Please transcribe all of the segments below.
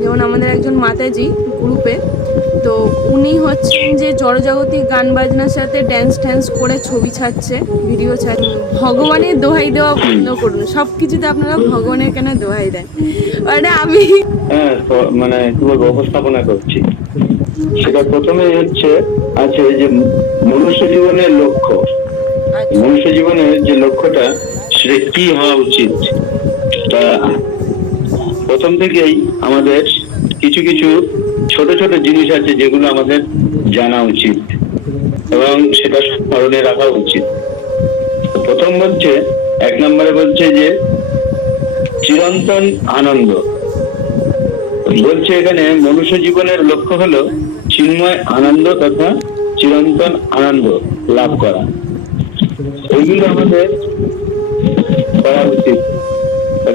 যেমন আমাদের একজন মাতাজি গ্রুপে, তো উনি হচ্ছেন যে জড়জাগতিক গান বাজনার সাথে ড্যান্স ট্যান্স করে ছবি ছাড়ছে, ভিডিও ছাড়ছে। ভগবানের দোহাই দেওয়া বন্ধ করুন, সব কিছুতে আপনারা ভগবানের কেন দোহাই দেন? মানে আমি হ্যাঁ, তো মানে কি বলবো, উপস্থাপনা করছি। সেটা প্রথমে হচ্ছে আছে যে মনুষ্য জীবনের লক্ষ্য, আচ্ছা মনুষ্য জীবনের যে লক্ষ্যটা সেটা কি হওয়া উচিত। তা প্রথম থেকেই আমাদের কিছু কিছু ছোট ছোট জিনিস আছে যেগুলো আমাদের জানা উচিত এবং সেটা স্মরণে রাখা উচিত। প্রথম বলছে, 1 নম্বরে বলছে যে চিরন্তন আনন্দ। বলছে এখানে মনুষ্য জীবনের লক্ষ্য হলো চিন্ময় আনন্দ তথা চিরন্তন আনন্দ লাভ করা। এইগুলো আমাদের করা উচিত।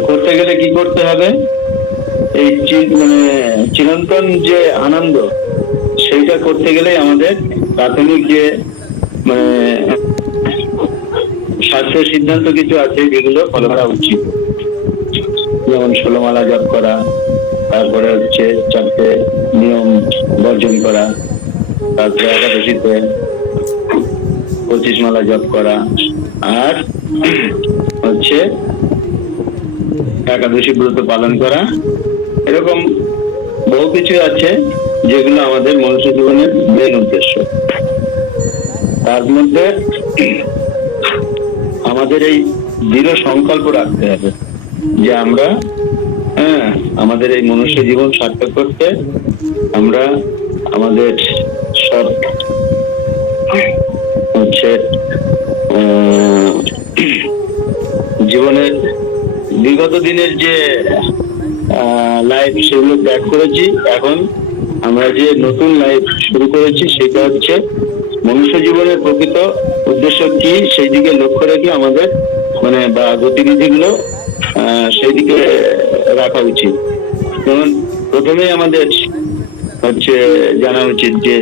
করতে গেলে কি করতে হবে? এই মানে চিরন্তন যে আনন্দ, সেইটা করতে গেলে আমাদের প্রাথমিক যে মানে শাস্ত্রের সিদ্ধান্ত কিছু আছে যেগুলো ফলো করা উচিত। যেমন 16 মালা জপ করা, তারপরে হচ্ছে 4টে নিয়ম বর্জন করা, তারপরে একাদশীতে 25 মালা জপ করা, আর হচ্ছে একাদশী ব্রত পালন করা। এরকম বহু কিছু আছে যেগুলো আমাদের মনুষ্য জীবনের মেন উদ্দেশ্য। তার মধ্যে আমাদের এই দৃঢ় সংকল্প রাখতে হবে যে আমরা আমাদের এই মনুষ্য জীবন সার্থক করতে আমরা আমাদের সব হচ্ছে জীবনের বিগত দিনের যে লাইফ সেগুলো ত্যাগ করেছি, এখন আমরা যে নতুন লাইফ শুরু করেছি সেটা হচ্ছে মনুষ্য জীবনের প্রকৃত উদ্দেশ্য কি সেই দিকে লক্ষ্য রেখে আমাদের মানে বা গতিবিধিগুলো সেই দিকে রাখা উচিত। যেমন প্রথমেই আমাদের হচ্ছে জানা উচিত যে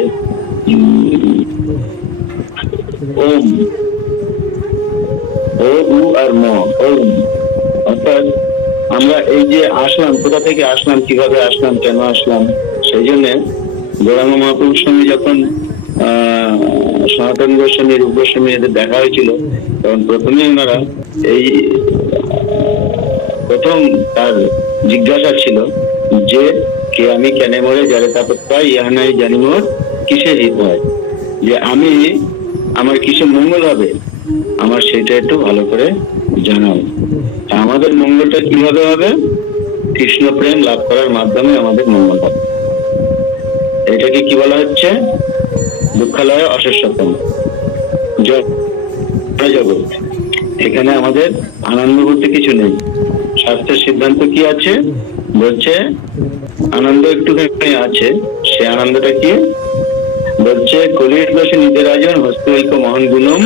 ওম, ও উ আর ম, ওম। অর্থাৎ আমরা এই যে আসলাম, কোথা থেকে আসলাম, কিভাবে আসলাম, কেন আসলাম, সেই জন্য গৌরাঙ্গ মহাপ্রভুর সঙ্গে যখন সনাতন গোস্বামী, রূপ গোস্বামী এদের দেখা হয়েছিল, তখন প্রথমেই ওনারা এই প্রথম তার জিজ্ঞাসা ছিল যে কে আমি, কেন মরে, যারে তাপত্তা ইহা নাই জানি মোর কিসে হিত হয়। যে আমি আমার কিসে মঙ্গল হবে আমার সেটা একটু ভালো করে জানাও। আমাদের মঙ্গলটা কিভাবে হবে? কৃষ্ণ প্রেম লাভ করার মাধ্যমে আমাদের মঙ্গল হবে। এটাকে কি বলা হচ্ছে? দুঃখালয় অশেষতম জগৎ। এখানে আমাদের আনন্দ বলতে কিছু নেই। শাস্ত্রের সিদ্ধান্ত কি আছে? বলছে আনন্দ একটুখানি আছে। সে আনন্দটা কি? বলছে কলির দোষে নিজের রাজন হস্তৈক মহান গুণম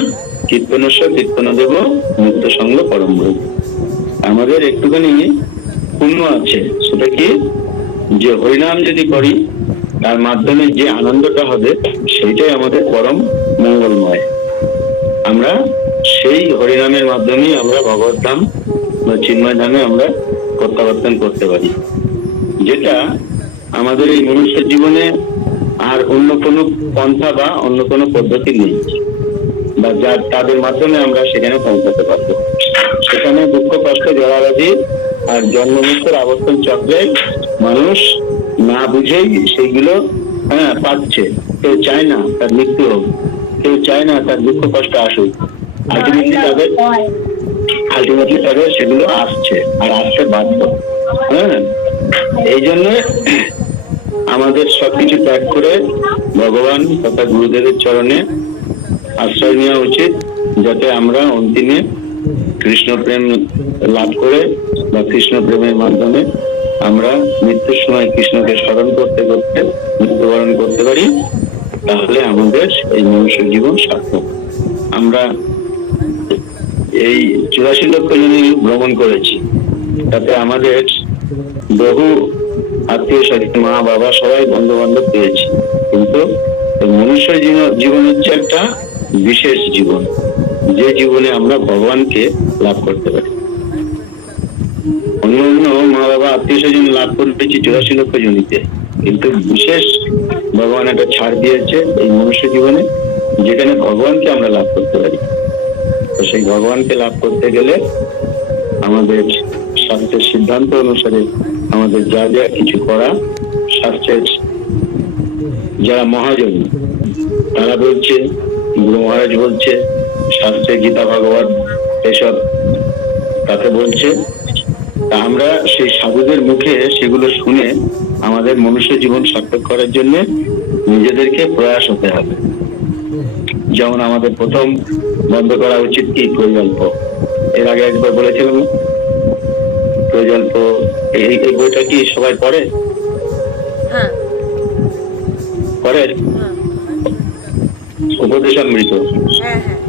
কীর্তনস্ব কীর্তন দেব মুক্ত সঙ্গ পরম ব্রহ্ম। আমাদের একটুখানি পুণ্য আছে, সেটা কি? যে হরিনাম যদি করি তার মাধ্যমে যে আনন্দটা হবে সেইটাই আমাদের পরম মঙ্গলময়। আমরা সেই হরিনামের মাধ্যমেই আমরা ভগবত ধাম বা চিন্ময় ধামে আমরা প্রত্যাবর্তন করতে পারি, যেটা আমাদের এই মনুষ্য জীবনে আর অন্য কোনো পন্থা বা অন্য কোনো পদ্ধতি নেই, বা যার তাদের মাধ্যমে আমরা সেখানে পৌঁছাতে পারবো। সেখানে দুঃখ কষ্ট জড়াবাধি আর জন্ম মৃত্যুর আবর্তন চক্রে মানুষ না বুঝেই সেইগুলো পাচ্ছে। কেউ চায় না তার মৃত্যু হোক, কেউ চায় না তার দুঃখ কষ্ট আসুক। আলটিমেটলি তাদের সেগুলো আসছে আর আসতে বাধ্য। এই জন্য আমাদের সবকিছু ত্যাগ করে ভগবান তথা গুরুদেবের চরণে আশ্রয় নেওয়া উচিত, যাতে আমরা অন্তিমে কৃষ্ণ প্রেম লাভ করে বা কৃষ্ণ প্রেমের মাধ্যমে আমরা মৃত্যুর সময় কৃষ্ণকে স্মরণ করতে করতে মৃত্যুবরণ করতে পারি। তাহলে আমাদের এই মনুষ্য জীবন সার্থক। আমরা এই 84 লক্ষ জনই ভ্রমণ করেছি, তাতে আমাদের বহু আত্মীয় স্বজন, মা বাবা সবাই বন্ধু বান্ধব পেয়েছি, কিন্তু মনুষ্য জীবন হচ্ছে একটা বিশেষ জীবন, যে জীবনে আমরা ভগবানকে লাভ করতে পারি। অন্যান্য মা বাবা আত্মীয় স্বজন লাভ করেছি 84 লক্ষ জনিতে, কিন্তু বিশেষ ভগবান একটা ছাড় দিয়েছে এই মনুষ্য জীবনে, যেখানে ভগবানকে আমরা লাভ করতে পারি। তো সেই ভগবানকে লাভ করতে গেলে আমাদের শাস্ত্রের সিদ্ধান্ত অনুসারে আমাদের যা যা কিছু করা, শাস্ত্রের যারা মহাজন তারা বলছে, গুরু মহারাজ বলছে, শাস্ত্রে গীতা ভাগবত এসব তাতে বলছে, তা আমরা সেই সাধুদের মুখে সেগুলো শুনে আমাদের মনুষ্য জীবন সার্থক করার জন্য নিজেদেরকে প্রয়াস হতে হবে। যেমন আমাদের প্রথম বন্ধ করা উচিত কি প্রকল্প, এর আগে একবার বলেছিলাম প্রকল্প, এই বইটা কি সবাই পড়ে? হ্যাঁ পড়ে? উপদেশামৃত, হ্যাঁ হ্যাঁ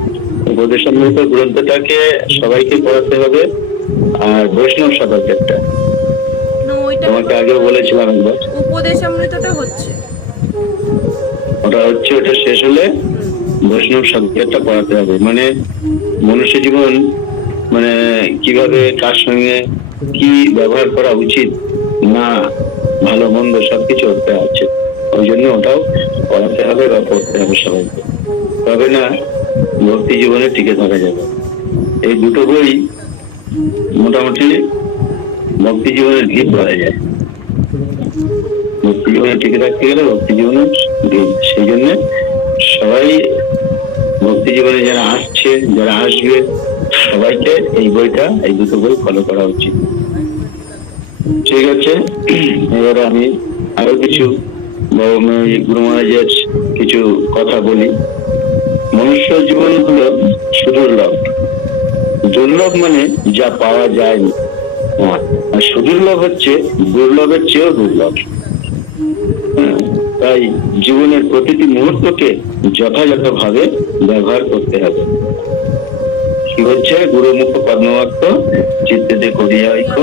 উপদেশামৃত গ্রন্থটাকে সবাইকে পড়াতে হবে। আর বৈষ্ণব সাধকেরটা না, ওইটা তোমাকে আগেও বলেছিলাম একবার, উপদেশামৃতটা হচ্ছে, ওটা শেষ হলে বৈষ্ণব সাধকেরটা পড়াতে হবে। মানে মনুষ্য জীবন মানে কিভাবে কার সঙ্গে কি ব্যবহার করা উচিত না, ভালো মন্দ সবকিছু ওটা আছে, ওই জন্য ওটাও পড়াতে হবে বা পড়তে হবে সবাইকে, তবে না ভক্তি জীবনে টিকে থাকা যাবে। এই দুটো বই মোটামুটি ভক্তি জীবনের ভিত বলা যায়। ভক্তি জীবনে টিকে থাকতে গেলে ভক্তি জীবনের ভিত, সেই জন্য সবাই ভক্তি জীবনে যারা আসছে যারা আসবে সবাইকে এই বইটা, এই দুটো বই ফলো করা উচিত। ঠিক আছে, এবারে আমি আরো কিছু গুরু মহারাজের কিছু কথা বলি। মনুষ্য জীবন হলো সুদুর্লভ। দুর্লভ মানে যা পাওয়া যায় না, আর সুদুর্লভ হচ্ছে দুর্লভের চেয়েও দুর্লভ। তাই জীবনের প্রতিটি মুহূর্তকে যথাযথভাবে ব্যবহার করতে হবে। কি হচ্ছে, গুরুমুখ পদ্মবাক্য চিত্তেতে করিয়া ঐক্য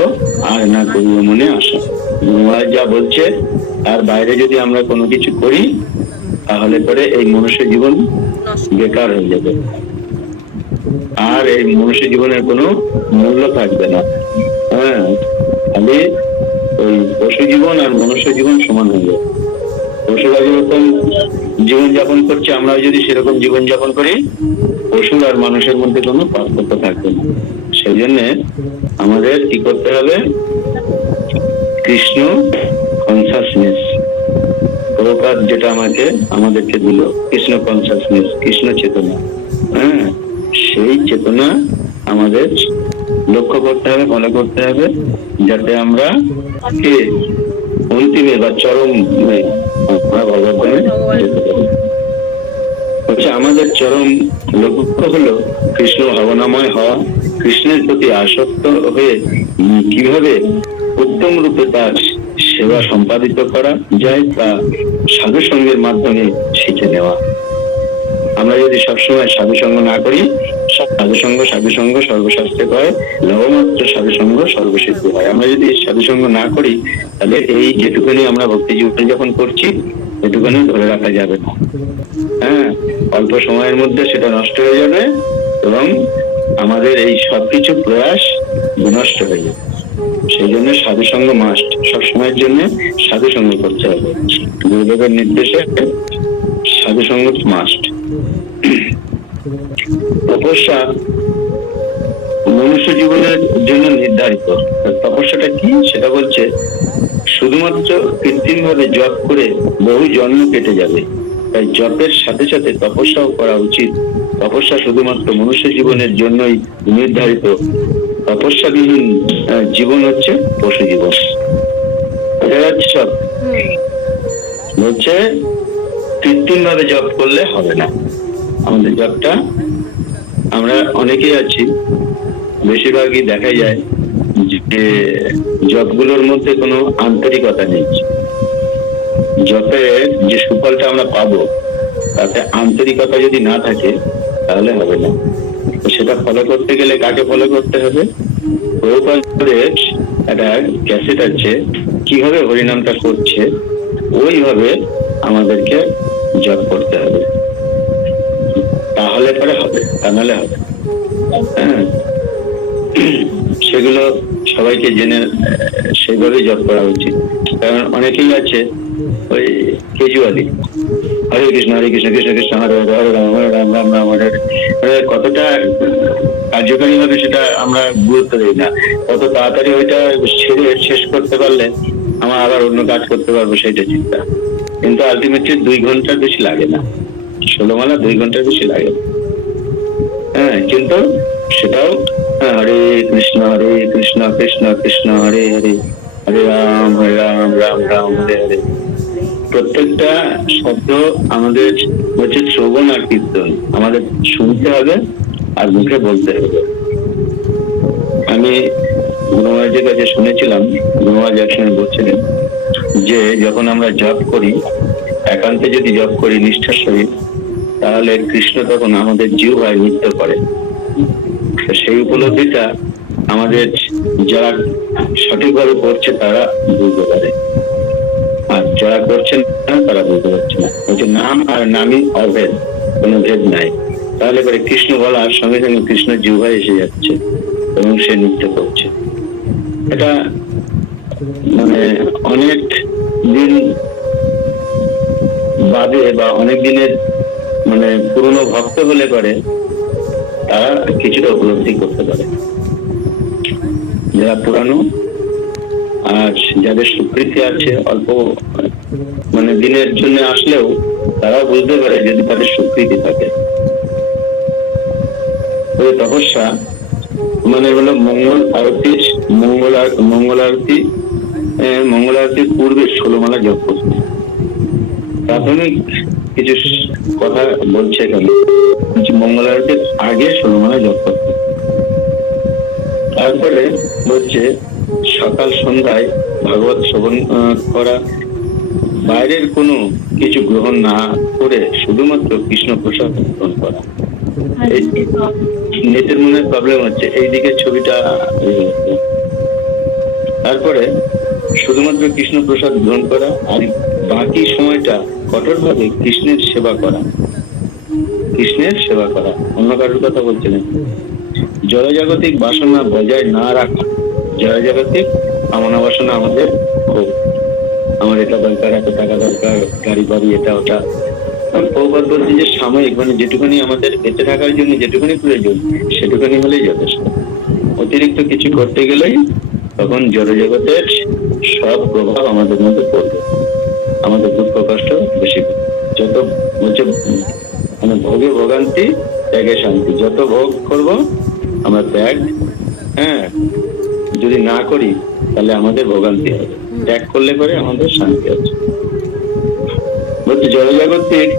আর না করিয়া মনে আসা। গুরু মহারাজ যা বলছে তার বাইরে যদি আমরা কোনো কিছু করি তাহলে পরে এই মনুষ্য জীবন বেকার হয়ে যাবে, আর এই মনুষ্য জীবনের কোনো মূল্য থাকবে না। হ্যাঁ, খালি ওই পশু জীবন আর মনুষ্য জীবন সমান হয়ে যাবে। পশুরা যেরকম জীবনযাপন করছে আমরা যদি সেরকম জীবনযাপন করি, পশুর আর মানুষের মধ্যে কোনো পার্থক্য থাকবে না। সেই জন্য আমাদের কি করতে হবে, কৃষ্ণ কনসাসনেস, প্রভুপাদ যেটা আমাদেরকে দিল, কৃষ্ণ কনসাসনেস, কৃষ্ণ চেতনা। হ্যাঁ, সেই চেতনা আমাদের লক্ষ্য করতে হবে, ফলো করতে হবে, যাতে আমরা অন্তিমে বা চরম ভগবানে যেতে পারি। আমাদের চরম লক্ষ্য হলো কৃষ্ণ ভাবনাময় হওয়া, কৃষ্ণের প্রতি আসক্ত হয়ে কিভাবে উত্তম রূপে তার সেবা সম্পাদিত করা যায় তা সাধু সঙ্গের মাধ্যমে শিখে নেওয়া। আমরা যদি সবসময় সাধু সঙ্গ না করি, সাধু সঙ্গ সর্বশাস্ত্রে কয়, লবমাত্র সাধু সঙ্গ সর্বসিদ্ধ হয়। আমরা যদি সাধু সঙ্গ না করি তাহলে এই যেটুকুনি আমরা ভক্তি জীবন যখন করছি এটুকুনি ধরে রাখা যাবে না। হ্যাঁ, অল্প সময়ের মধ্যে সেটা নষ্ট হয়ে যাবে এবং আমাদের এই সবকিছু প্রয়াস বিনষ্ট হয়ে যাবে। সেই জন্য সাধু সঙ্গ মাস্ট, সবসময়ের জন্য সাধু সঙ্গ করতে হবে। গুরুদেবের নির্দেশে সাধু সঙ্গ মাস্ট। তপস্যা মনুষ্য জীবনের জন্য নির্ধারিত। তপস্যাটা কি সেটা বলছে, শুধুমাত্র কৃত্রিম ভাবে জপ করে বহু জন্ম কেটে যাবে, তাই জপের সাথে সাথে তপস্যাও করা উচিত। তপস্যা শুধুমাত্র মনুষ্য জীবনের জন্যই নির্ধারিত। তপস্যাবিহীন জীবন হচ্ছে পশু জীবন। বোঝা যাচ্ছে সব? বলছে কৃত্রিম ভাবে জপ করলে হবে না। আমাদের জপটা, আমরা অনেকেই আছি, বেশিরভাগই দেখা যায় যে জপগুলোর মধ্যে কোনো আন্তরিকতা নেই। জপের যে সুফলটা আমরা পাবো তাতে আন্তরিকতা যদি না থাকে তাহলে হবে না। সেটা ফলো করতে গেলে কাকে ফলো করতে হবে? প্রভুপাদের একটা ক্যাসেট আছে, কিভাবে হরিনামটা করছে ওইভাবে আমাদেরকে জপ করতে হবে, তাহলে পরে হবে, তা নাহলে হবে। হ্যাঁ, সেগুলো সবাইকে জেনে সেইভাবে জপ করা উচিত। কারণ অনেকেই আছে ওই কেজুয়ালি হরে কৃষ্ণ কৃষ্ণ কৃষ্ণ হরে হরে হরে রাম রাম রাম হরে হরে। কতটা কার্যকারী হবে সেটা আমরা গুরুত্ব দিই না। কত তাড়াতাড়ি ওইটা ছেড়ে শেষ করতে পারলে আমার আবার অন্য কাজ করতে পারবো সেইটা চিন্তা। কিন্তু আলটিমেটলি 2 ঘন্টার বেশি লাগে না, 16 মালা 2 ঘন্টার বেশি লাগে। হ্যাঁ, কিন্তু সেটাও হরে কৃষ্ণ কৃষ্ণ কৃষ্ণ হরে হরে হরে রাম রাম রাম হরে হরে। প্রত্যেকটা শব্দ আমাদের হচ্ছে শ্রবণ আর কীর্তন, আমাদের শুনতে হবে আর মুখে বলতে হবে। আমি গুরুমহারাজের কাছে শুনেছিলাম, গুরুমহারাজ একসময় বলছিলেন যে যখন আমরা জপ করি, একান্তে যদি জপ করি নিষ্ঠার সহিত, তাহলে কৃষ্ণ তখন আমাদের জিহ্বায় নৃত্য করে। সেই উপলব্ধিটা আমাদের যারা সঠিকভাবে করছে তারা বুঝতে পারে, আর যারা করছেন না তারা বুঝতে পারছে না। বলছে নাম আর নামই অভেদ, কোনো ভেদ নাই। তাহলে পরে কৃষ্ণ বলার সঙ্গে সঙ্গে কৃষ্ণ জিহ্বায় এসে যাচ্ছে এবং সে নৃত্য করছে। এটা মানে অনেক দিন বাদে বা অনেক দিনের মানে পুরনো ভক্ত হলে পরে তারা কিছুটা উপলব্ধি করতে পারে। যারা পুরানো আর যাদের স্বীকৃতি আছে অল্প মানে দিনের জন্য আসলেও তারাও বুঝতে পারে যদি তাদের স্বীকৃতি থাকে। তপস্যা মানে হলো মঙ্গল আরতির পূর্বে 16 মালা জপ করতে। প্রাথমিক কিছু কথা বলছে এখানে, মঙ্গল আরতির আগে 16 মালা জপ করতে। তারপরে বলছে সকাল সন্ধ্যায় ভাগবত শ্রবণ করা, বাইরের কোনো কিছু গ্রহণ না করে শুধুমাত্র কৃষ্ণ প্রসাদ গ্রহণ করা। নেটের মনে প্রবলেম হচ্ছে, এইদিকে ছবিটা। তারপরে শুধুমাত্র কৃষ্ণ প্রসাদ গ্রহণ করা আর বাকি সময়টা কঠোরভাবে কৃষ্ণের সেবা করা। কৃষ্ণের সেবা করা, অন্য কারোর কথা বলছিলেন। জড়জাগতিক বাসনা বজায় না রাখা, জড়জাগতিক কামনা বাসনা আমাদের খুব, আমার এটা দরকার, এত টাকা দরকার, গাড়ি বাড়ি এটা ওটা। প্রভুপাদ বলছে যে সাময়িক মানে যেটুখানি আমাদের বেঁচে থাকার জন্য যেটুখানি প্রয়োজন সেটুখানি হলেই যথেষ্ট। অতিরিক্ত কিছু করতে গেলেই তখন জড়জগতের সব প্রভাব আমাদের মধ্যে পড়বে, আমাদের দুঃখ কষ্ট বেশি। যত বলছে মানে ভোগে ভোগান্তি, ত্যাগে শান্তি। যত ভোগ করবো আমরা ত্যাগ, হ্যাঁ যদি না করি তাহলে আমাদের ভোগান্তি হবে, ত্যাগ করলে পরে আমাদের শান্তি আছে। বলছে জড়জাগতিক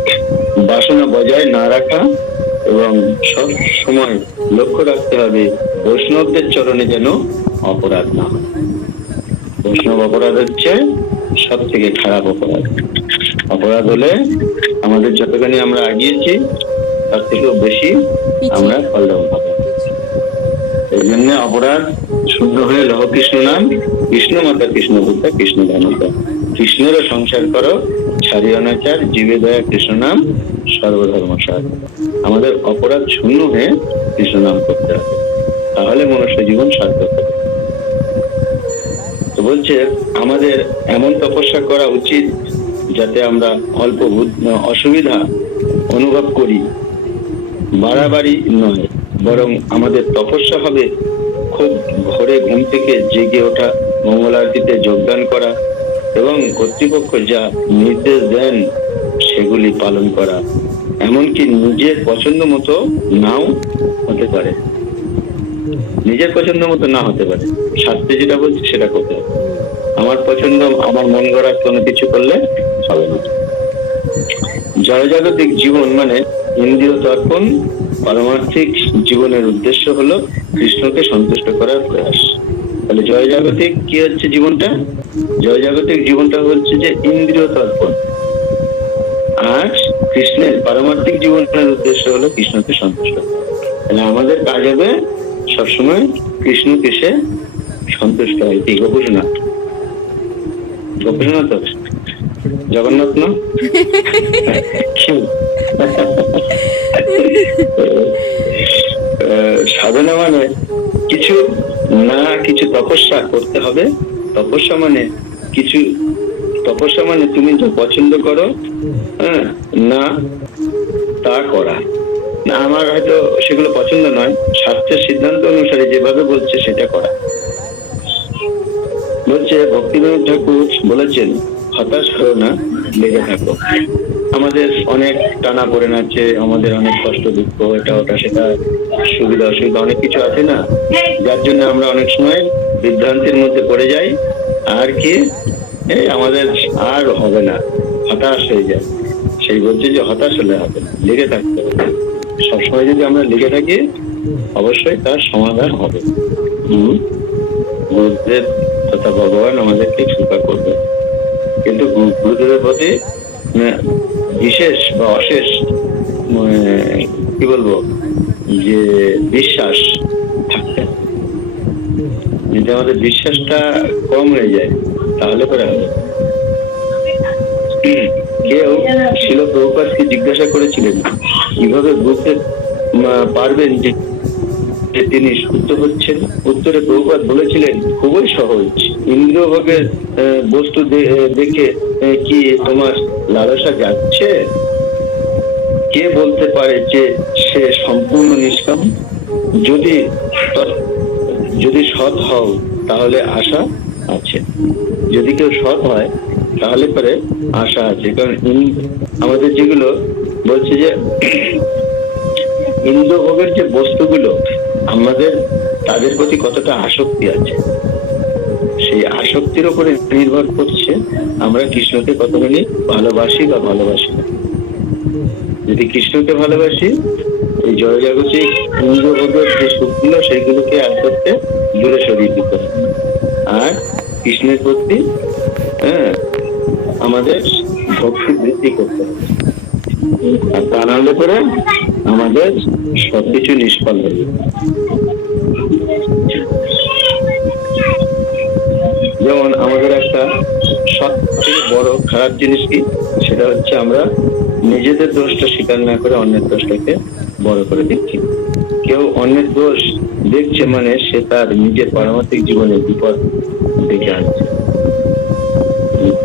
বাসনা বজায় না রাখা এবং সব সময় লক্ষ্য রাখতে হবে বৈষ্ণবদের চরণে যেন অপরাধ না হয়। বৈষ্ণব অপরাধ হচ্ছে সব থেকে খারাপ অপরাধ। অপরাধ হলে আমাদের যতখানি আমরা আগিয়েছি তার থেকেও বেশি আমরা ফলদান পাবো। এই জন্য অপরাধ শুদ্ধ হয়ে লহ কৃষ্ণ নাম, কৃষ্ণ মাতা কৃষ্ণ বুদ্ধা কৃষ্ণ ধামতা। কৃষ্ণেরও সংসার করো, ছাড়ি অনাচার, জীবে দয়া কৃষ্ণ নাম, সর্বধর্ম সার। আমাদের অপরাধ শূন্য হয়ে কৃষ্ণ নাম করতে হবে, তাহলে মনুষ্য জীবন সার্থক হবে। তো বলছে আমাদের এমন তপস্যা করা উচিত যাতে আমরা অল্প অসুবিধা অনুভব করি, বাড়াবাড়ি নয়, বরং আমাদের তপস্যা হবে খুব ভোরে ঘুম থেকে জেগে ওঠা, মঙ্গল আরতিতে যোগদান করা এবং কর্তৃপক্ষ যা নির্দেশ দেন সেগুলি পালন করা। এমনকি নিজের পছন্দ মতো নাও হতে পারে, নিজের পছন্দ মতো না হতে পারে, শাস্ত্রে যেটা বলছে সেটা করতে হবে। আমার পছন্দ, আমার মন গড়া কোনো কিছু করলে হবে না। জড়জাগতিক জীবন মানে ইন্দ্রিয় তর্পণ, পারমার্থিক জীবনের উদ্দেশ্য হলো কৃষ্ণকে সন্তুষ্ট করার প্রয়াস। তাহলে জয়জাগতিক কি হচ্ছে জীবনটা? জয়জাগতিক জীবনটা হচ্ছে যে ইন্দ্রিয় তর্পণ, আর কৃষ্ণের পারমার্থিক জীবনের উদ্দেশ্য হলো কৃষ্ণকে সন্তুষ্ট করা। তাহলে আমাদের কাজ হবে সবসময় কৃষ্ণকে সে সন্তুষ্ট হয়। কি গোপীনাথ, গোপীনাথ তো জগন্নাথ না? সাধনা মানে কিছু না কিছু তপস্যা করতে হবে। তপস্যা মানে কিছু তপস্যা মানে তুমি যা পছন্দ করো, হ্যাঁ, না তা করা। না আমার হয়তো সেগুলো পছন্দ নয়, শাস্ত্রের সিদ্ধান্ত অনুসারে যেভাবে বলছে সেটা করা। বলছে ভক্তিবিনোদ ঠাকুর বলেছেন, হতাশ হও না, লেগে থাকো। আমাদের অনেক টানা পড়েন আছে, আমাদের অনেক কষ্ট দুঃখ, এটা ওটা সেটা, সুবিধা অসুবিধা অনেক কিছু আছে না, যার জন্য আমরা অনেক সময় বিভ্রান্তির মধ্যে পড়ে যাই। আর কি এই আমাদের আর হবে না, হতাশ হয়ে যায়। সেই বলছে যে হতাশ হলে হবে না, লেগে থাকতে হবে। সবসময় যদি আমরা লেগে থাকি অবশ্যই তার সমাধান হবে। গুরুদেব তথা ভগবান আমাদেরকে কৃপা করবে, কিন্তু গুরুদেবের প্রতি বিশেষ বা অশেষ কি বলবো যে বিশ্বাস থাকতে। যদি আমাদের বিশ্বাসটা কম হয়ে যায় তাহলে পরে হবে। কেউ শিল প্রভুপাদকে জিজ্ঞাসা করেছিলেন কিভাবে বুঝতে পারবেন যে তিনি শুদ্ধ হচ্ছেন। উত্তরে প্রভুপাদ বলেছিলেন খুবই সহজ, ইন্দ্রিয়ভোগের বস্তু দেখে কি তোমার লালসা যাচ্ছে? কে বলতে পারে যে সে সম্পূর্ণ নিষ্কাম? যদি যদি সৎ হও তাহলে আশা আছে। যদি কেউ সৎ হয় তাহলে পরে আশা আছে। কারণ আমাদের যেগুলো বলছে যে ইন্দ্রভোগের যে বস্তুগুলো আমাদের তাদের প্রতি কতটা আসক্তি আছে, সেই আসক্তির উপরে নির্ভর করছে আমরা কৃষ্ণকে কতখানি ভালোবাসি বা ভালোবাসি না। যদি কৃষ্ণকে ভালোবাসি এই জয়জাগতিক ইন্দ্রভোগের যে সুখগুলো সেইগুলোকে আজ করতে দূরে সরিয়ে দিতে হবে। আর কৃষ্ণের প্রতি আমাদের ভক্তি বৃদ্ধি করতে হবে। আর তা নাহলে করে আমাদের সবকিছু নিষ্ফল হবে। যেমন আমাদের একটা সব থেকে বড় খারাপ জিনিস কি, সেটা হচ্ছে আমরা নিজেদের দোষটা স্বীকার না করে অন্যের দোষটাকে বড় করে দিচ্ছি। কেউ অন্যের দোষ দেখছে মানে সে তার নিজের পারমার্থিক জীবনে বিপদ ডেকে আনছে।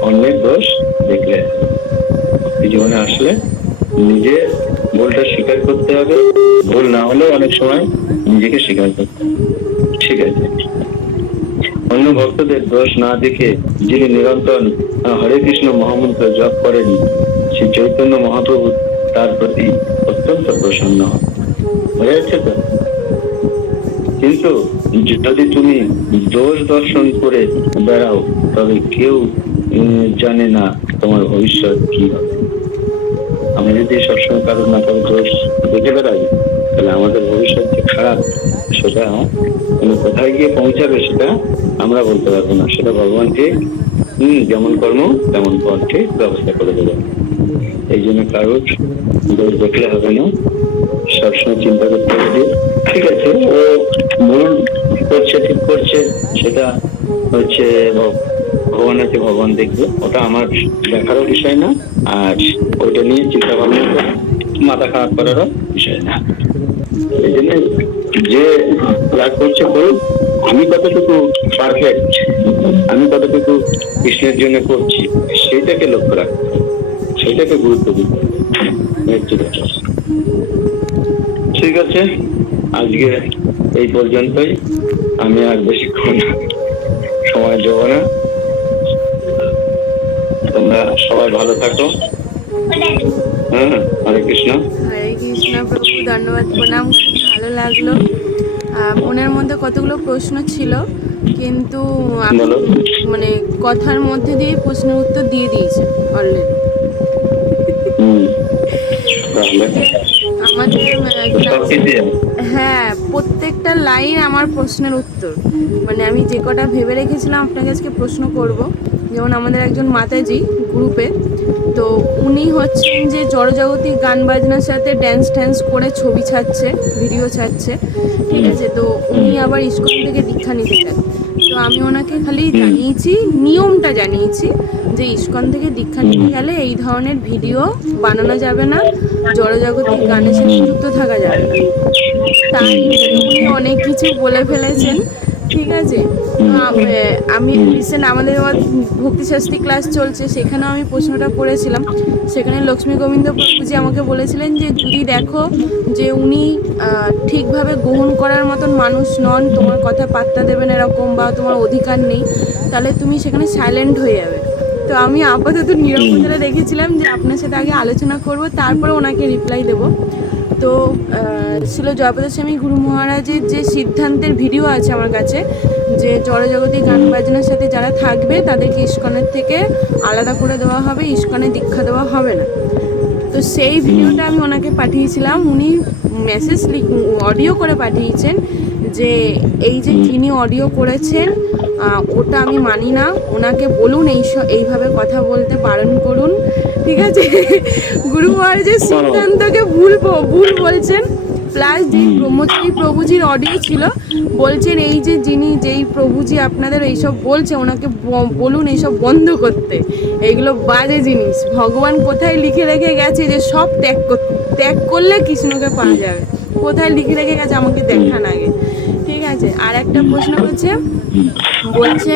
অন্যের দোষ দেখলে জীবনে আসলে নিজে ভুলটা স্বীকার করতে হবে। ভুল না হলেও অনেক সময় নিজেকে স্বীকার করতে হবে। ঠিক আছে, অন্য ভক্তদের দোষ না দেখে যিনি নিরন্তর হরে কৃষ্ণ মহামন্ত্র জপ করেন, শ্রী চৈতন্য মহাপ্রভু তার প্রতি অত্যন্ত প্রসন্ন হন। বোঝা যাচ্ছে তো? কিন্তু যদি তুমি দোষ দর্শন করে বেড়াও তবে কেউ জানে না তোমার ভবিষ্যৎ কি হবে। আমরা যদি সবসময় কারোর না কারো দোষ দেখে বেড়াই তাহলে আমাদের ভবিষ্যৎ যে খারাপ সেটা কোথায় গিয়ে পৌঁছাবে সেটা আমরা বলতে পারবো না। সেটা ভগবান ঠিক যেমন কর্ম তেমন ফল ঠিক ব্যবস্থা করে দেবে। এই জন্য কারোর দোষ দেখলে হবে না, সবসময় চিন্তা করতে হবে ঠিক আছে ও ভুল করছে ঠিক করছে সেটা হচ্ছে ভগবান আছে, ভগবান দেখবে, ওটা আমার দেখারও বিষয় না। আর ওইটা নিয়ে চিন্তা ভাবনা করে মাথা খারাপ করারও বিষয় না। এই জন্য যে রাগ করছে করুক, আমি কতটুকু পারফেক্ট, আমি কতটুকু কৃষ্ণের জন্য করছি সেইটাকে লক্ষ্য রাখতে হবে, সেইটাকে গুরুত্ব দিতে হবে। ঠিক আছে, আজকে এই পর্যন্তই। আমি আর বেশিক্ষণ সময় দেব না। তোমরা সবাই ভালো থাকো। হরে কৃষ্ণ। হরে কৃষ্ণ প্রভু, ধন্যবাদ, প্রণাম। খুব ভালো লাগলো। মনের মধ্যে কতগুলো প্রশ্ন ছিল কিন্তু মানে কথার মধ্যে দিয়ে প্রশ্নের উত্তর দিয়ে দিয়েছে অলরেডি। আমাদের হ্যাঁ, প্রত্যেকটা লাইন আমার প্রশ্নের উত্তর। মানে আমি যে কটা ভেবে রেখেছিলাম আপনাকে আজকে প্রশ্ন করব, যেমন আমাদের একজন মাতাজি গ্রুপে, তো উনি হচ্ছেন যে জড়জাগতিক গান বাজনার সাথে ড্যান্স করে ছবি ছাড়ছে, ভিডিও ছাড়ছে, ঠিক আছে। তো উনি আবার ইস্কন থেকে দীক্ষা নিতে চান। তো আমি ওনাকে খালি জানিয়েছি, নিয়মটা জানিয়েছি যে ইস্কন থেকে দীক্ষা নিতে গেলে এই ধরনের ভিডিও বানানো যাবে না, জড়জাগতিক গানের সাথে যুক্ত থাকা যাবে না। তাই উনি অনেক কিছু বলে ফেলেছেন। ঠিক আছে। আমি রিসেন্ট আমাদের আবার ভক্তিশাস্ত্রী ক্লাস চলছে, সেখানেও আমি প্রশ্নটা করেছিলাম। সেখানে লক্ষ্মী গোবিন্দ প্রভুজি আমাকে বলেছিলেন যে যদি দেখো যে উনি ঠিকভাবে গ্রহণ করার মতন মানুষ নন, তোমার কথা পাত্তা দেবেন এরকম, বা তোমার অধিকার নেই, তাহলে তুমি সেখানে সাইলেন্ট হয়ে যাবে। তো আমি আপাতত নিরবতা রেখেছিলাম যে আপনার সাথে আগে আলোচনা করব, তারপরে ওনাকে রিপ্লাই দেবো। তো ছিল জয়প্রকাশ স্বামী গুরু মহারাজের যে সিদ্ধান্তের ভিডিও আছে আমার কাছে, যে জড়জগতি গান বাজনার সাথে যারা থাকবে তাদেরকে ইস্কনের থেকে আলাদা করে দেওয়া হবে, ইস্কনে দীক্ষা দেওয়া হবে না। তো সেই ভিডিওটা আমি ওনাকে পাঠিয়েছিলাম, উনি মেসেজ অডিও করে পাঠিয়েছেন যে এই যে যিনি অডিও করেছেন ওটা আমি মানি না, ওনাকে বলুন এইভাবে কথা বলতে বারণ করুন। ঠিক আছে, গুরু মহারাজের সিদ্ধান্তকে ভুল বলছেন। প্লাস যে ব্রহ্মচারী প্রভুজির অডিও ছিল, বলছেন এই যে যেই প্রভুজি আপনাদের এইসব বলছে, ওনাকে বলুন এইসব বন্ধ করতে, এইগুলো বাজে জিনিস। ভগবান কোথায় লিখে রেখে গেছে যে সব ত্যাগ করলে কৃষ্ণকে পাওয়া যাবে? কোথায় লিখে রেখে গেছে আমাকে দেখান আগে। ঠিক আছে, আর একটা প্রশ্ন হচ্ছে, বলছে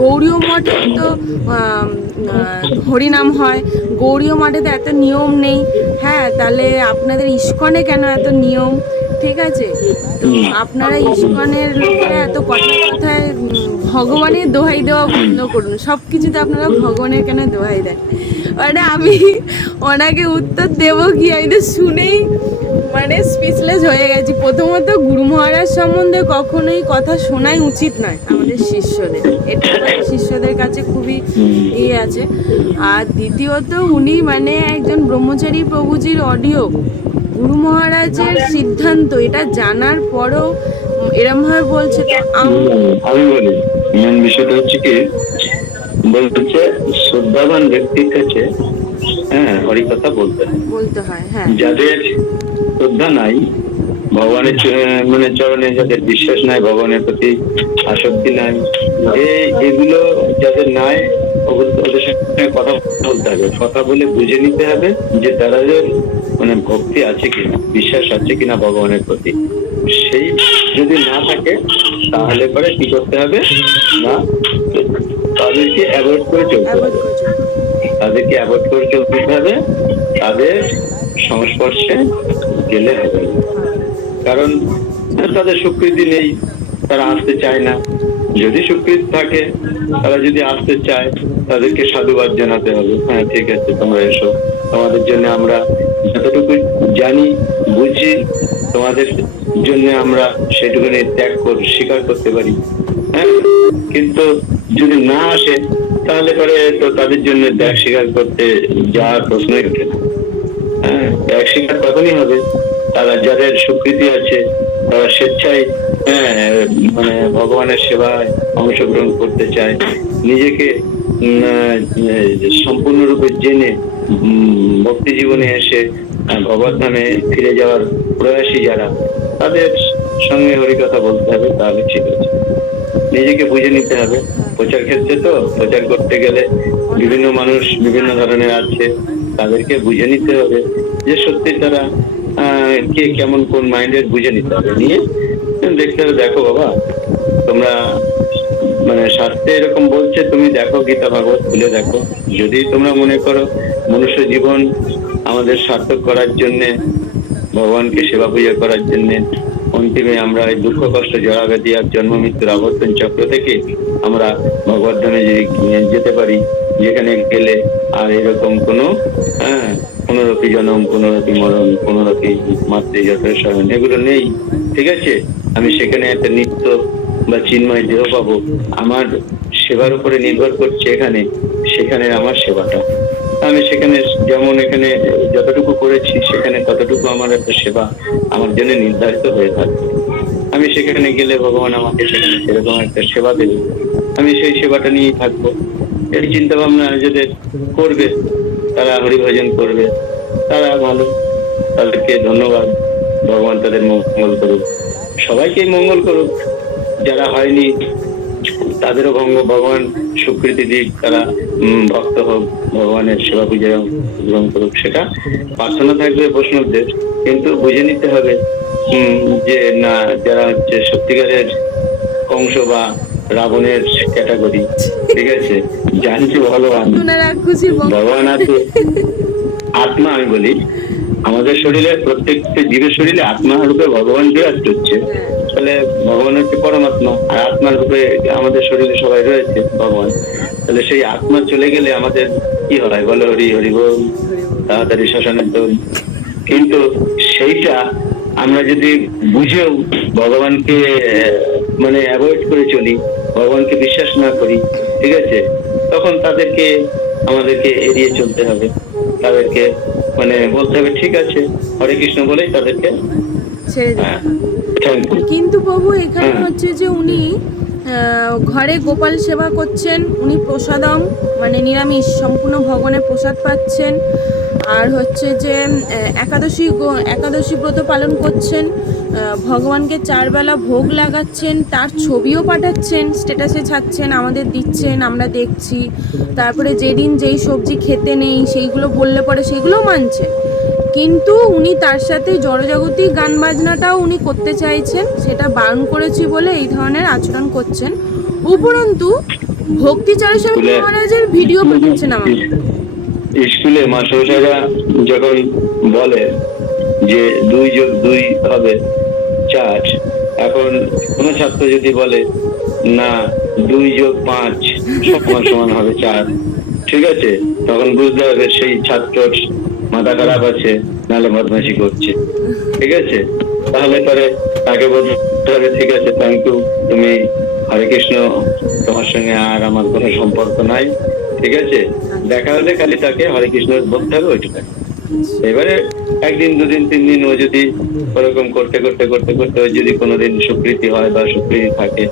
গৌড়ীয় মঠে তো হরিনাম হয়, গৌড়ীয় মঠে তো এত নিয়ম নেই। হ্যাঁ, তাহলে আপনাদের ইস্কনে কেন এত নিয়ম? ঠিক আছে, তো আপনারা ইস্কনের লোকেরা এত কথায় ভগবানের দোহাই দেওয়া বন্ধ করুন। সব কিছুতে আপনারা ভগবানের কেন দোহাই দেন? মানে আমি ওনাকে উত্তর দেবো কি, আমি তো শুনেই মানে স্পিচলেস হয়ে গেছি। প্রথমত গুরু মহারাজ সম্বন্ধে কখনোই কথা শোনাই উচিত নয় আমাদের শিষ্যদের, এটা আমাদের শিষ্যদের কাছে খুবই আছে। আর দ্বিতীয়ত উনি মানে একজন ব্রহ্মচারী প্রভুজির অডিও, গুরু মহারাজের সিদ্ধান্ত, এটা জানার পরও এরম ভাবে বলছে। তো আমি বলি, মেন বিষয়টা হচ্ছে কি, বলছে শ্রদ্ধাবান ব্যক্তির কাছে হরিকথা বলতে হয়। হ্যাঁ, যাদের শ্রদ্ধা নাই, ভগবানের মানে চরণে যাদের বিশ্বাস নাই, ভগবানের প্রতি আসক্তি নাই, এগুলো যাদের নাই, ওদের সঙ্গে কথা বলতে হবে। কথা বলে বুঝে নিতে হবে যে তাদের মানে ভক্তি আছে কিনা, বিশ্বাস আছে কিনা ভগবানের প্রতি। সেই যদি না থাকে তাহলে পরে কি করতে হবে না, তাদেরকে অ্যাভয়েড করে চলতে হবে, তাদের সংস্পর্শে গেলে হবে। কারণ তাদের স্বীকৃতি নেই, তারা আসতে চায় না। যদি স্বীকৃতি থাকে, তারা যদি আসতে চায়, তাদেরকে সাধুবাদ জানাতে হবে। হ্যাঁ, ঠিক আছে, তোমরা এসো, তোমাদের জন্য আমরা যতটুকু জানি বুঝি, তোমাদের জন্য আমরা সেটুকুনি স্বীকার করতে পারি। হ্যাঁ, কিন্তু যদি না আসে তাহলে পরে তো তাদের জন্য ত্যাগ স্বীকার করতে যাওয়ার প্রশ্নই ওঠে না। হ্যাঁ, ত্যাগ স্বীকার তখনই হবে তারা যাদের স্বীকৃতি আছে, তারা স্বেচ্ছায় মানে ভগবানের সেবায় অংশগ্রহণ করতে চায়, নিজেকে সম্পূর্ণরূপে জেনে ভক্তি জীবনে এসে ভগবত ধামে ফিরে যাওয়ার প্রয়াসী যারা, তাদের সঙ্গে হরিকথা বলতে হবে, তাহলে ঠিক আছে। নিজেকে বুঝে নিতে হবে। প্রচার ক্ষেত্রে তো প্রচার করতে গেলে বিভিন্ন মানুষ বিভিন্ন ধরনের আছে, তাদেরকে বুঝে নিতে হবে যে সত্যি তারা কে কেমন, কোন মাইন্ডের, বুঝে নিতে হবে। নিয়ে দেখতে হবে, দেখো বাবা, তোমরা মানে শাস্ত্রে এরকম বলছে, তুমি দেখো গীতা ভাগবত খুলে দেখো। যদি তোমরা মনে করো মনুষ্য জীবন আমাদের সার্থক করার জন্য, ভগবানকে সেবা পূজা করার জন্য, অন্তিমে আমরা এই দুঃখ কষ্ট জড়াব্যাধি আর জন্ম মৃত্যুর আবর্তন চক্র থেকে আমরা ভগবত ধামে যেতে পারি, যেখানে গেলে আর এরকম কোনোরকম জন্ম, কোনোরকম মরণ, কোনোরকম মাতৃজাত স্মরণ, এগুলো নেই। ঠিক আছে, আমি সেখানে একটা নিত্য বা চিন্ময় দেহ পাবো। আমার সেবার উপরে নির্ভর করছে সেখানে আমার সেবাটা। আমি সেখানে যেমন এখানে যতটুকু করেছি, সেখানে ততটুকু আমার একটা সেবা আমার জন্য নির্ধারিত হয়ে থাকবে। আমি সেখানে গেলে ভগবান আমাকে সেখানে সেরকম একটা সেবা দেবে, আমি সেই সেবাটা নিয়েই থাকবো। এই চিন্তা ভাবনা যাদের করবে, তারা হরিভজন করবে, তারা ভালো, তাদেরকে ধন্যবাদ। ভগবান তাদের মঙ্গল করুক, সবাইকেই মঙ্গল করুক। যারা হয়নি তাদেরও ভগবান স্বীকৃতি দিক, তারা ভক্ত হোক, ভগবানের সেবা পূজা গ্রহণ করুক, সেটা প্রার্থনা থাকবে বৈষ্ণবদের। কিন্তু বুঝে নিতে হবে যে না, যারা হচ্ছে সত্যিকারের কংস বা রাবণের ক্যাটাগরি, ঠিক আছে? জানছি ভগবান, ওনারা খুশি ভগবান আছে। আত্মা আমি বলি, আমাদের শরীরে প্রত্যেকটা জীবের শরীরে আত্মা রূপে ভগবান বিরাজ করছে। তাহলে ভগবান হচ্ছে পরমাত্মা, আর আত্মার রূপে আমাদের শরীরে সবাই রয়েছে ভগবান। তাহলে সেই আত্মা চলে গেলে আমাদের কি হয় বলো? হরি হরি বল, তাড়াতাড়ি শ্মশানের দোল। কিন্তু সেইটা আমরা যদি বুঝেও ভগবানকে মানে অ্যাভয়েড করে চলি, ভগবানকে বিশ্বাস না করি, ঠিক আছে, তখন তাদেরকে আমাদেরকে এড়িয়ে চলতে হবে। তাদেরকে মানে বলতে হবে ঠিক আছে হরে কৃষ্ণ বলেই তাদেরকে ছেড়ে দিতে হ্যাঁ, হবে। thank you। কিন্তু প্রভু এখানে হ্যাঁ। হচ্ছে যে উনি ঘরে গোপাল সেবা করছেন, উনি প্রসাদম মানে নিরামিষ সম্পূর্ণ ভগবানের প্রসাদ পাচ্ছেন, আর হচ্ছে যে একাদশী ব্রত পালন করছেন, ভগবানকে 4 বেলা ভোগ লাগাচ্ছেন, তার ছবিও পাঠাচ্ছেন, স্ট্যাটাসে ছাড়ছেন, আমাদের দিচ্ছেন, আমরা দেখছি। তারপরে যেদিন যেই সবজি খেতে নেই সেইগুলো বললে পরে সেগুলোও মানছেন। কিন্তু উনি তার সাথে জড়জাগতিক গান বাজনাটাও উনি করতে চাইছেন, সেটা বারণ করেছি বলে এই ধরনের আচরণ করছেন। উপরন্তু ভক্তি চরস্বামী মহারাজের ভিডিও পাঠাচ্ছেন আমাকে। স্কুলে মাস্টাররা যখন বলে যে 2+2 হবে 4, এখন কোন ছাত্র যদি বলে না 2+5 সমান হবে 4, ঠিক আছে, তখন বুঝতে হবে সেই ছাত্রর মাথা খারাপ আছে, নাহলে বদমাইশি করছে, ঠিক আছে? তাহলে পরে তাকে বলতে হবে ঠিক আছে থ্যাংক ইউ, তুমি হরে কৃষ্ণ, তোমার সঙ্গে আর আমার কোনো সম্পর্ক নাই, ঠিক আছে? দেখা হলে খালি তাকে হরে কৃষ্ণ বলতে হবে, ওইটুকু। এবারে 1 দিন 2 দিন 3 দিন ও যদি ওরকম করতে করতে করতে করতে ও যদি কোনোদিন স্বীকৃতি হয় বা স্বীকৃতি থাকে,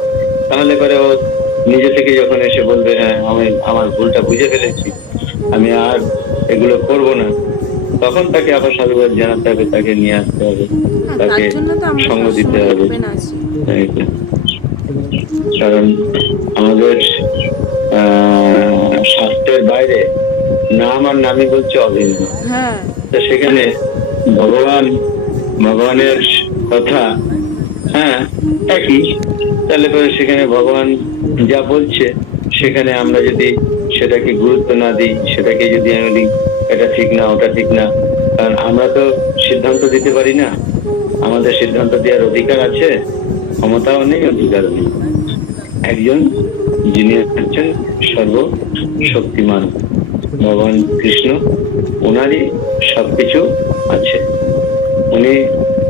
তাহলে পরে ও নিজে থেকে যখন এসে বলবে হ্যাঁ আমি আমার ভুলটা বুঝে ফেলেছি, আমি আর এগুলো করব না, তখন তাকে আবার সাধুবাদ জানাতে হবে, তাকে নিয়ে আসতে হবে, তাকে তার জন্য তো আমরা সঙ্গ দিতে সবসময় হবে। open আছি। কারণ আমাদের শাস্ত্রের বাইরে নাম আর নামই বলছে অভিন্ন। হ্যাঁ, তো সেখানে ভগবানের কথা হ্যাঁ একই, তাহলে পরে সেখানে ভগবান যা বলছে সেখানে আমরা যদি সেটাকে গুরুত্ব না দিই, সেটাকে যদি আমি বলি এটা ঠিক না ওটা ঠিক না, কারণ আমরা তো সিদ্ধান্ত দিতে পারি না, আমাদের সিদ্ধান্ত দেওয়ার অধিকার আছে, ক্ষমতাও নেই, অধিকারও নেই। একজন যিনি হচ্ছেন সর্বশক্তিমান ভগবান কৃষ্ণ, ওনারই সবকিছু আছে। উনি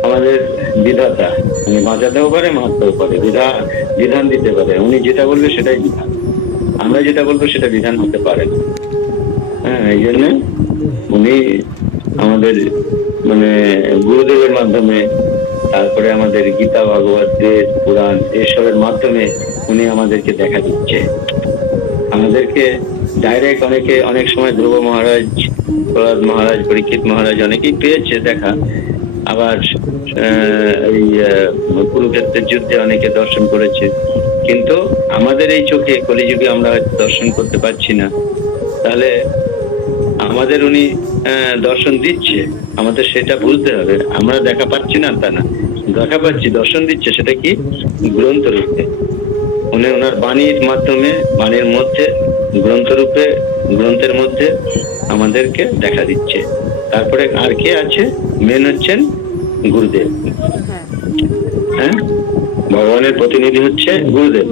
আমাদের বিধাতা, উনি বাঁচাতেও পারে মারতেও পারে, বিধান দিতে পারে, উনি যেটা বলবে সেটাই বিধান, আমরা যেটা বলবো সেটা বিধান হতে পারে না। হ্যাঁ, এই জন্য উনি আমাদের মানে গুরুদেবের মাধ্যমে, তারপরে আমাদের গীতা ভাগবত বেদ পুরাণ এসবের মাধ্যমে উনি আমাদেরকে দেখা দিচ্ছে, আমাদেরকে ডাইরেক্ট। অনেক সময় ধ্রুব মহারাজ, প্রহ্লাদ মহারাজ, পরীক্ষিত মহারাজ অনেকেই পেয়েছে দেখা, আবার এই কুরুক্ষেত্রের যুদ্ধে অনেকে দর্শন করেছে, কিন্তু আমাদের এই চোখে কলিযুগে আমরা হয়তো দর্শন করতে পারছি না। তাহলে আমাদের উনি দর্শন দিচ্ছে, আমাদের সেটা বুঝতে হবে। আমরা দেখা পাচ্ছি না তা না, দেখা পাচ্ছি, দর্শন দিচ্ছে, সেটা কি গ্রন্থ রূপে, উনি ওনার বাণীর মাধ্যমে, বাণীর মধ্যে গ্রন্থরূপে, গ্রন্থের মধ্যে আমাদেরকে দেখা দিচ্ছে। তারপরে আর কে আছে? মেন হচ্ছেন গুরুদেব। হ্যাঁ, ভগবানের প্রতিনিধি হচ্ছে গুরুদেব।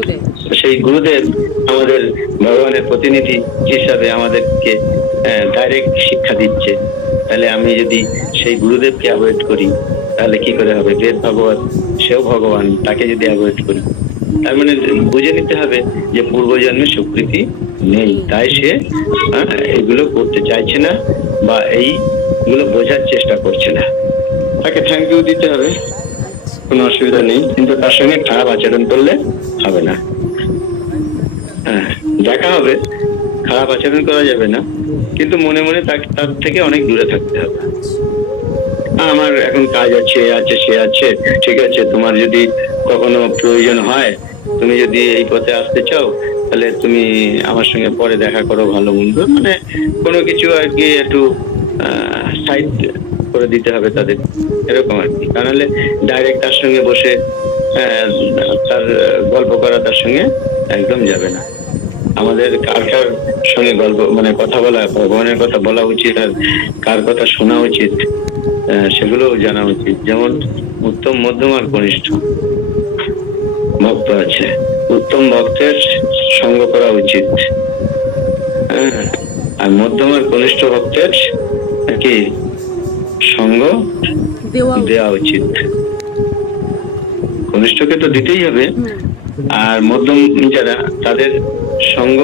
সেই গুরুদেব আমাদের ভগবানের প্রতিনিধি হিসাবে আমাদেরকে ডাইরেক্ট শিক্ষা দিচ্ছে। তাহলে আমি যদি সেই গুরুদেবকে অ্যাভয়েড করি তাহলে কি করে হবে? বেদ ভগবত, সেও ভগবান, তাকে যদি অ্যাভয়েড করি তার মানে বুঝে নিতে হবে যে পূর্বজন্মের স্বীকৃতি নেই, তাই সে এগুলো করতে চাইছে না বা এইগুলো বোঝার চেষ্টা করছে না। তাকে থ্যাংক ইউ দিতে হবে, কোনো অসুবিধা নেই, কিন্তু তার সঙ্গে খারাপ আচরণ করলে হবে না। হ্যাঁ, দেখা হবে, খারাপ আচরণ করা যাবে না, কিন্তু মনে মনে তার থেকে অনেক দূরে থাকতে হবে। আমার এখন কাজ আছে, সে আছে, ঠিক আছে, তোমার যদি কখনো প্রয়োজন হয়, তুমি যদি এই পথে আসতে চাও, তাহলে তুমি আমার সঙ্গে পরে দেখা করো, ভালো মন্দ মানে কোনো কিছু আর কি একটু সাইড করে দিতে হবে তাদের, এরকম আর কি। কারণ ডাইরেক্ট তার সঙ্গে বসে আহ, তার গল্প করা তার সঙ্গে একদম যাবে না। আমাদের কার কার সঙ্গে গল্প মানে কথা বলা, ভগবানের কথা বলা উচিত, আর কার কথা শোনা উচিত সেগুলো জানা উচিত। যেমন উত্তম, মধ্যম আর কনিষ্ঠ ভক্ত আছে, উত্তম ভক্তের সঙ্গ করা উচিত, হ্যাঁ, আর মধ্যম আর কনিষ্ঠ ভক্তের কি সঙ্গ দেওয়া উচিত। কনিষ্ঠকে তো দিতেই হবে, আর মধ্যম যারা তাদের সঙ্গ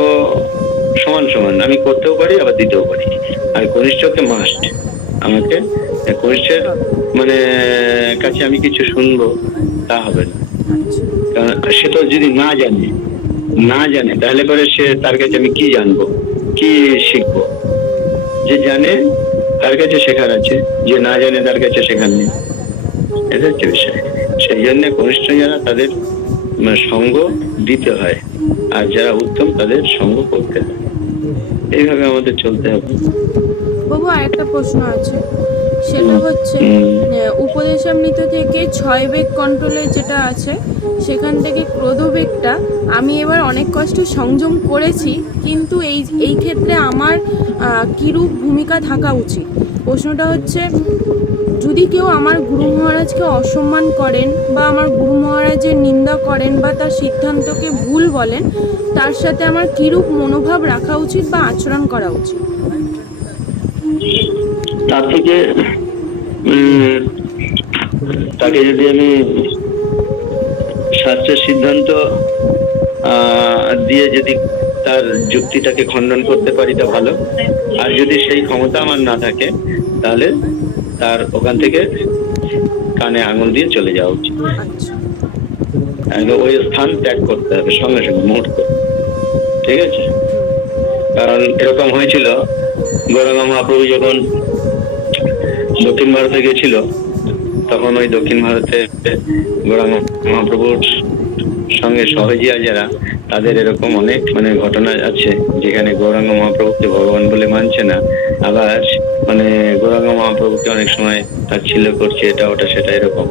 সমান সমান আমি করতেও পারি আবার দিতেও পারি। আর কনিষ্ঠকে মাস্ট আমাকে, কনিষ্ঠের মানে কাছে আমি কিছু শুনবো তা হবে না। কারণ সে তো যদি না জানে তাহলে পরে সে তার কাছে আমি কি জানবো, কি শিখবো? যে জানে তার কাছে শেখার আছে, যে না জানে তার কাছে শেখার নেই। এটা হচ্ছে বিষয়। সেই জন্য কনিষ্ঠ যারা তাদের সঙ্গ দিতে হয়, আর যারা উত্তম তাদের সঙ্গ করতে হয়। এইভাবে আমাদের চলতে হবে। বাবু আরেকটা প্রশ্ন আছে, সেটা হচ্ছে উপদেশামৃত থেকে 6 বেগ কন্ট্রোলে যেটা আছে সেখান থেকে ক্রোধ বেগটা আমি এবার অনেক কষ্ট সংযম করেছি, কিন্তু এই ক্ষেত্রে আমার কিরূপ ভূমিকা থাকা উচিত? প্রশ্নটা হচ্ছে, যদি কেউ আমার গুরু মহারাজকে অসম্মান করেন বা আমার গুরু মহারাজের নিন্দা করেন বা তার সিদ্ধান্তকে ভুল বলেন, তার সাথে আমার কিরূপ মনোভাব রাখা উচিত বা আচরণ করা উচিত? তার থেকে তাকে যদি আমি শাস্ত্রের সিদ্ধান্ত দিয়ে যদি তার যুক্তিটাকে খণ্ডন করতে পারি তা ভালো। আর যদি সেই ক্ষমতা আমার না থাকে তাহলে তার ওখান থেকে কানে আঙুল দিয়ে চলে যাওয়া উচিত। ওই স্থান ত্যাগ করতে হবে সঙ্গে সঙ্গে, মুহূর্ত। ঠিক আছে? কারণ এরকম হয়েছিল, গৌরাঙ্গ মহাপ্রভু যখন দক্ষিণ ভারতে গেছিল, তখন ওই দক্ষিণ ভারতে গৌরাঙ্গ মহাপ্রভুর সঙ্গে সহজিয়া যারা, তাদের এরকম অনেক মানে ঘটনা আছে যেখানে গৌরাঙ্গ মহাপ্রভুকে ভগবান বলে মানছে না, আবার মানে গৌরাঙ্গ মহাপ্রভুকে অনেক সময় তাচ্ছিল্য করছে, এটা ওটা সেটা এরকম।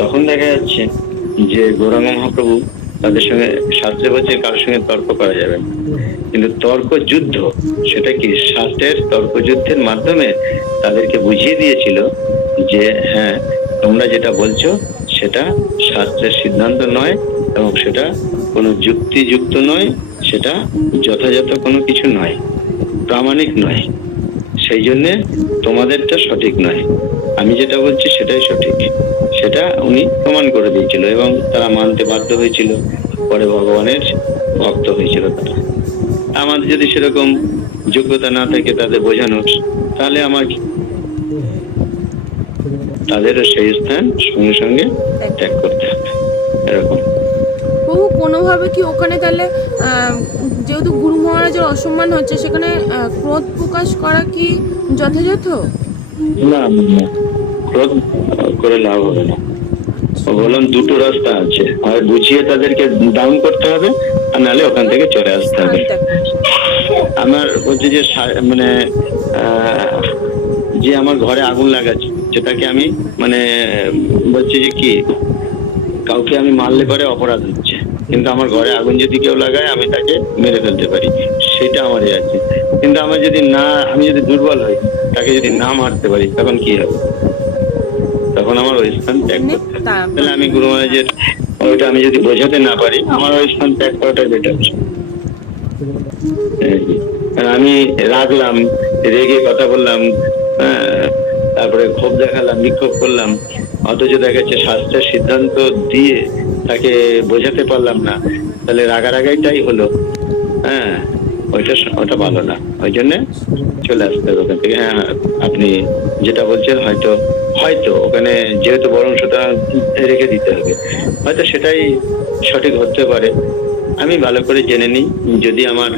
তখন দেখা যাচ্ছে যে গৌরাঙ্গ মহাপ্রভু তাদের সঙ্গে, শাস্ত্রে বলছে কারোর সঙ্গে তর্ক করা যাবে না, কিন্তু তর্ক যুদ্ধ, সেটা কি শাস্ত্রের তর্ক যুদ্ধের মাধ্যমে তাদেরকে বুঝিয়ে দিয়েছিল যে হ্যাঁ, তোমরা যেটা বলছো সেটা শাস্ত্রের সিদ্ধান্ত নয়, এবং সেটা কোনো যুক্তিযুক্ত নয়, সেটা যথাযথ কোনো কিছু নয়, প্রামাণিক নয়। সেই জন্য তোমাদেরটা সঠিক নয়, আমি যেটা বলছি সেটাই সঠিক। সেটা উনি প্রমাণ করে দিয়েছিল এবং তারা মানতে বাধ্য হয়েছিল, পরে ভগবানের ভক্ত হয়েছিল তারা। আমাদের যদি সেরকম যোগ্যতা না থাকে তাদের বোঝানোর, তাহলে আমার তাদেরও সেই স্থান সঙ্গে সঙ্গে ত্যাগ করতে হবে, এরকম। বহু কোনোভাবে কি ওখানে তাহলে যেহেতু গুরু মহারাজের অসম্মান হচ্ছে, সেখানে ক্রোধ প্রকাশ করা কি যথাযথ? না, ক্রোধ করে লাভ হবে না। বললাম দুটো রাস্তা আছে, হয় বুঝিয়ে তাদেরকে ডাউন করতে হবে, আর নাহলে ওখান থেকে চলে আসতে হবে। আমার বলছি যে মানে যে আমার ঘরে আগুন লাগাচ্ছে, সেটাকে আমি মানে বলছি যে কি, কাউকে আমি মারলে পরে অপরাধ হচ্ছে, কিন্তু আমার ঘরে আগুন যদি কেউ লাগায় আমি তাকে মেরে ফেলতে পারি, সেটা আমারই আছে। কিন্তু আমি যদি দুর্বল হই, তাকে যদি না মারতে পারি, তখন কি হবে? তখন আমার ওই স্থান ত্যাগ করতে হবে। তাহলে আমি গুরু মহারাজের ওইটা আমি যদি বোঝাতে না পারি, আমার ওই স্থান ত্যাগ করাটাই বেটার। আমি রাগলাম, রেগে কথা বললাম, তারপরে ক্ষোভ দেখালাম, বিক্ষোভ করলাম, অথচ দেখা যাচ্ছে শাস্ত্রের সিদ্ধান্ত দিয়ে তাকে বোঝাতে পারলাম না, তাহলে রাগারাগাইটাই হলো। হ্যাঁ, ওটা ভালো না। ওই জন্য চলে আসতে হবে ওখান থেকে। হ্যাঁ, আপনি যেটা বলছেন হয়তো ওখানে যেহেতু বরং সেটা রেখে দিতে হবে, হয়তো সেটাই সঠিক হতে পারে। আমি ভালো করে জেনে নিই, যদি আমার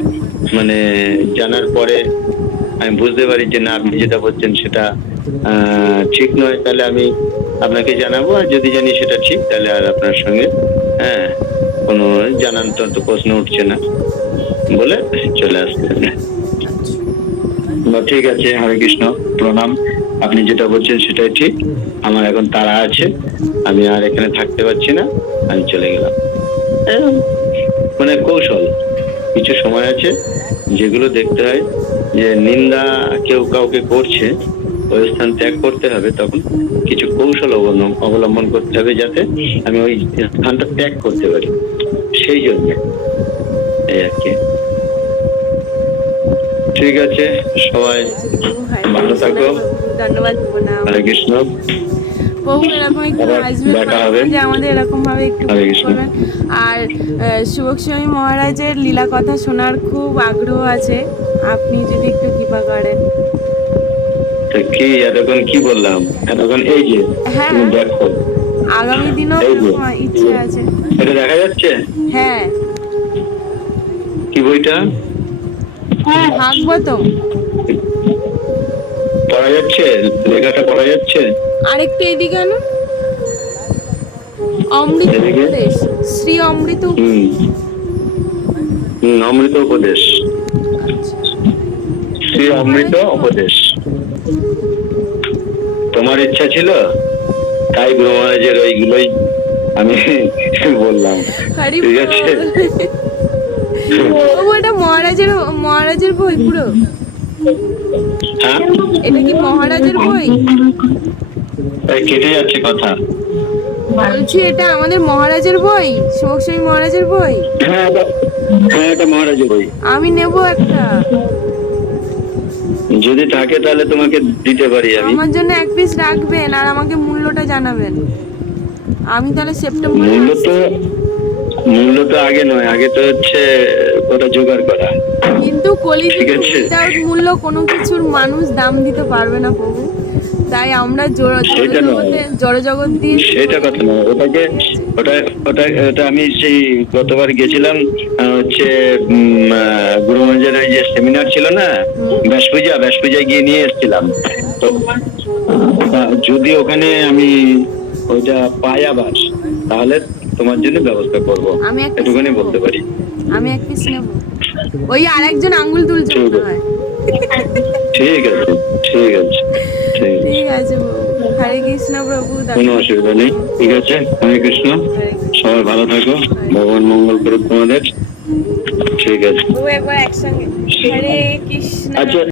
মানে জানার পরে আমি বুঝতে পারি যে না, আপনি যেটা বলছেন সেটা ঠিক নয়, তাহলে আমি আপনাকে জানাবো। আর যদি জানি সেটা ঠিক, তাহলে আর আপনার সঙ্গে কোনো জানার তো প্রশ্ন উঠছে না বলে চলে আসতে হবে। ঠিক আছে, হরে কৃষ্ণ, প্রণাম। আপনি যেটা বলছেন সেটাই ঠিক। আমার এখন তাড়া আছে, আমি আর এখানে থাকতে পারছি না, আমি চলে গেলাম। এরম মানে কৌশল। কিছু সময় আছে যেগুলো দেখতে হয় যে নিন্দা কেউ কাউকে করছে, ওই স্থান ত্যাগ করতে হবে, তখন কিছু কৌশল অবলম্বন করতে হবে যাতে আমি ওই স্থানটা ত্যাগ করতে পারি, সেই জন্য এই আর কি। ঠিক আছে, সবাই ভালো থাকো। ধন্যবাদ প্রণাম। হরে কৃষ্ণ। প্রভু এরকম একটু আবার আসবেন, দেখা মাঝে হবে। মাঝে আমাদের এরকম ভাবে একটু হরে কৃষ্ণ। করবেন। আর সুবক স্বামী মহারাজের লীলা কথা শোনার খুব আগ্রহ আছে, আপনি যদি একটু কৃপা করেন। তো কি এতক্ষণ কি বললাম? এতক্ষণ এই যে হ্যাঁ, তুমি দেখো, আগামী দিনও এই যে ইচ্ছে আছে। এটা দেখা যাচ্ছে হ্যাঁ, কি বইটা ভাগবতম। পড়া যাচ্ছে? লেখাটা পড়া যাচ্ছে? আরেকটু এদিকে আনুন। অমৃত এদিকে? উপদেশ, শ্রী অমৃত হুম অমৃত উপদেশ, শ্রী অমৃত উপদেশ। তোমার ইচ্ছা ছিল তাই গুরু মহারাজের ওইগুলোই আমি বললাম। হরি ঠিক আছে, ও এটা মহারাজের বই পুরো? হ্যাঁ এটা কি মহারাজের বই? এই কেটে যাচ্ছে কথা। বলছি এটা আমাদের মহারাজের বই, সুবকস্বামী মহারাজের বই। হ্যাঁ হ্যাঁ, এটা মহারাজের বই। আমি নেব একটা। যদি থাকে তাহলে তোমাকে দিতে পারি আমি। আমার জন্য এক পিস রাখবেন আর আমাকে মূল্যটা জানাবেন। আমি তাহলে সেপ্টেম্বরে মূল্য তো আগে নয়, আগে তো হচ্ছে ওটা জোগাড় করা। কিন্তু কলিযুগে ঠিক আছে। উইদাউট মূল্য কোনো কিছুর মানুষ দাম দিতে পারবে না প্রভু। তাই আমরা সেটা নয়, জড়জগৎ দিয়ে সেটা কথা নয়, ওটাকে ওটা ওটা ওটা আমি সেই গতবার গেছিলাম হচ্ছে গুরু মহারাজের ওই যে সেমিনার ছিল না, ব্যাস পূজায় গিয়ে নিয়ে এসেছিলাম। তো যদি ওখানে আমি ওইটা পাই আবার, তাহলে তোমার জন্য ব্যবস্থা করবো, আমি এক piece এটুখানি নেবো। বলতে পারি। আমি এক পিস নেব। ওই আরেকজন আঙ্গুল তুলছে মনে হয়। ঠিক আছে, ঠিক আছে, ঠিক আছে, ঠিক আছে প্রভু। হরে কৃষ্ণ প্রভু। কোনো অসুবিধা নেই। ঠিক আছে, হরে কৃষ্ণ। সবাই ভালো থাকো, ভগবান মঙ্গল করুক তোমাদের। ঠিক আছে। প্রভু একবার একসঙ্গে হরে কৃষ্ণ। আচ্ছা।